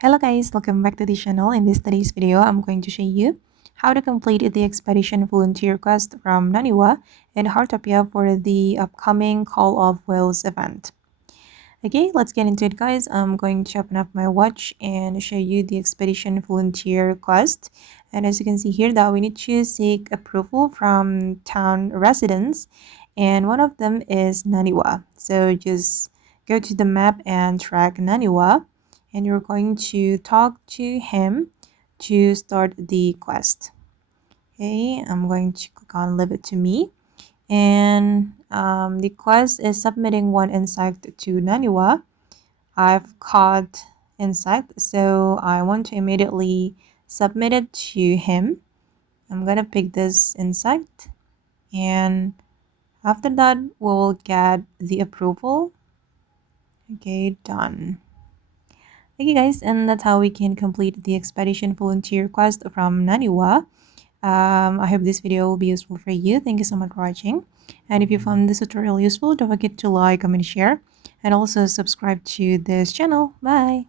Hello guys, welcome back to the channel. In today's video, I'm going to show you how to complete the Expedition Volunteer Quest from Naniwa and Heartopia for the upcoming Call of Whales event. Okay, let's get into it guys. I'm going to open up my watch and show you the Expedition Volunteer Quest. And as you can see here that we need to seek approval from town residents, and one of them is Naniwa. So just go to the map and track Naniwa, and you're going to talk to him to start the quest. Okay, I'm going to click on Leave It to Me, and the quest is submitting one insect to Naniwa. I've caught insect, so I want to immediately submit it to him. I'm gonna pick this insect, and after that we'll get the approval. Okay, done. Okay guys, and that's how we can complete the Expedition Volunteer Quest from Naniwa. I hope this video will be useful for you. Thank you so much for watching. And if you found this tutorial useful, don't forget to like, comment, share, and also subscribe to this channel. Bye!